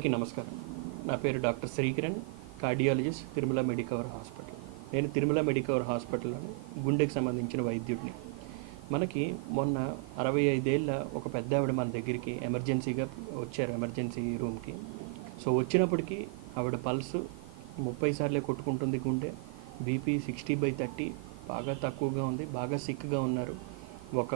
అందరికీ నమస్కారం. నా పేరు doctor Srikiran, cardiologist, Tirumala Medicover hospital. నేను తిరుమల మెడికవర్ హాస్పిటల్లోని గుండెకి సంబంధించిన వైద్యుడిని. మనకి మొన్న 65 ఏళ్ళ ఒక పెద్ద ఆవిడ మన దగ్గరికి ఎమర్జెన్సీగా వచ్చారు, ఎమర్జెన్సీ రూమ్కి. సో వచ్చినప్పటికీ ఆవిడ పల్సు 30 సార్లే కొట్టుకుంటుంది గుండె, బీపీ 60/30 బాగా తక్కువగా ఉంది, బాగా సిక్గా ఉన్నారు. ఒక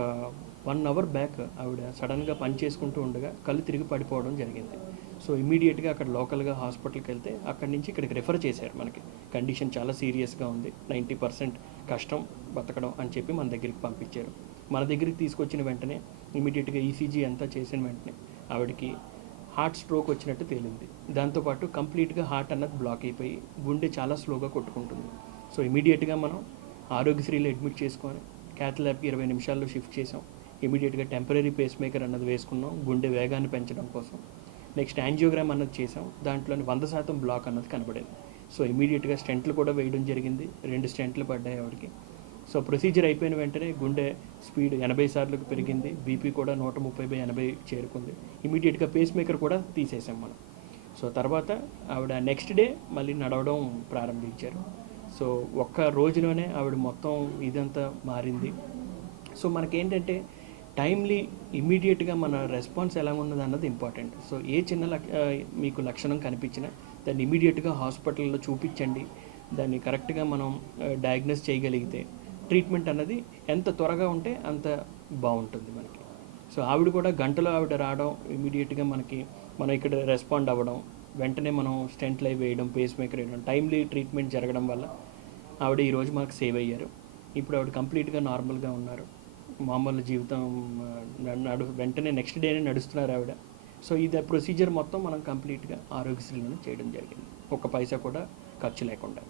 1 అవర్ బ్యాక్ ఆవిడ సడన్గా పని చేసుకుంటూ ఉండగా కళ్ళు తిరిగి పడిపోవడం జరిగింది. సో ఇమీడియట్గా అక్కడ లోకల్గా హాస్పిటల్కి వెళ్తే అక్కడి నుంచి ఇక్కడికి రిఫర్ చేశారు. మనకి కండిషన్ చాలా సీరియస్గా ఉంది, 90% కష్టం బతకడం అని చెప్పి మన దగ్గరికి పంపించారు. మన దగ్గరికి తీసుకొచ్చిన వెంటనే ఇమీడియట్గా ఈసీజీ అంతా చేసిన వెంటనే ఆవిడకి హార్ట్ స్ట్రోక్ వచ్చినట్టు తేలింది. దాంతోపాటు కంప్లీట్గా హార్ట్ అన్నది బ్లాక్ అయిపోయి గుండె చాలా స్లోగా కొట్టుకుంటుంది. సో ఇమీడియట్గా మనం ఆరోగ్యశ్రీలో అడ్మిట్ చేసుకొని క్యాత్ ల్యాబ్కి 20 నిమిషాల్లో షిఫ్ట్ చేసాం. ఇమీడియట్గా టెంపరీ పేస్ మేకర్ అన్నది వేసుకున్నాం గుండె వేగాన్ని పెంచడం కోసం. నెక్స్ట్ యాంజియోగ్రామ్ అన్నది చేసాం, దాంట్లోని 100% బ్లాక్ అన్నది కనబడింది. సో ఇమీడియట్గా స్టెంట్లు కూడా వేయడం జరిగింది, 2 స్టెంట్లు పడ్డాయి ఆవిడకి. సో ప్రొసీజర్ అయిపోయిన వెంటనే గుండె స్పీడ్ 80 సార్లకు పెరిగింది, బీపీ కూడా 130/80 చేరుకుంది. ఇమీడియట్గా పేస్ మేకర్ కూడా తీసేసాం మనం. సో తర్వాత ఆవిడ నెక్స్ట్ డే మళ్ళీ నడవడం ప్రారంభించారు. సో ఒక్క రోజులోనే ఆవిడ మొత్తం ఇదంతా మారింది. సో మనకేంటంటే టైమ్లీ ఇమ్మీడియట్గా మన రెస్పాన్స్ ఎలా ఉన్నది అన్నది ఇంపార్టెంట్. సో ఏ చిన్న మీకు లక్షణం కనిపించినా దాన్ని ఇమీడియట్గా హాస్పిటల్లో చూపించండి. దాన్ని కరెక్ట్గా మనం డయాగ్నోస్ చేయగలిగితే ట్రీట్మెంట్ అన్నది ఎంత త్వరగా ఉంటే అంత బాగుంటుంది మనకి. సో ఆవిడ కూడా గంటలో ఆవిడ రావడం, ఇమీడియట్గా మనం ఇక్కడ రెస్పాండ్ అవ్వడం, వెంటనే మనం స్టెంట్లు అవి వేయడం, పేస్ మేకర్ వేయడం, టైమ్లీ ట్రీట్మెంట్ జరగడం వల్ల ఆవిడ ఈరోజు మనకు సేవ్ అయ్యారు. ఇప్పుడు ఆవిడ కంప్లీట్గా నార్మల్గా ఉన్నారు, మామూలు జీవితం వెంటనే నెక్స్ట్ డేనే నడుస్తున్నారు ఆవిడ. సో ఇది ప్రొసీజర్ మొత్తం మనం కంప్లీట్గా ఆరోగ్యశ్రీలోనే చేయడం జరిగింది, ఒక్క పైసా కూడా ఖర్చు లేకుండా.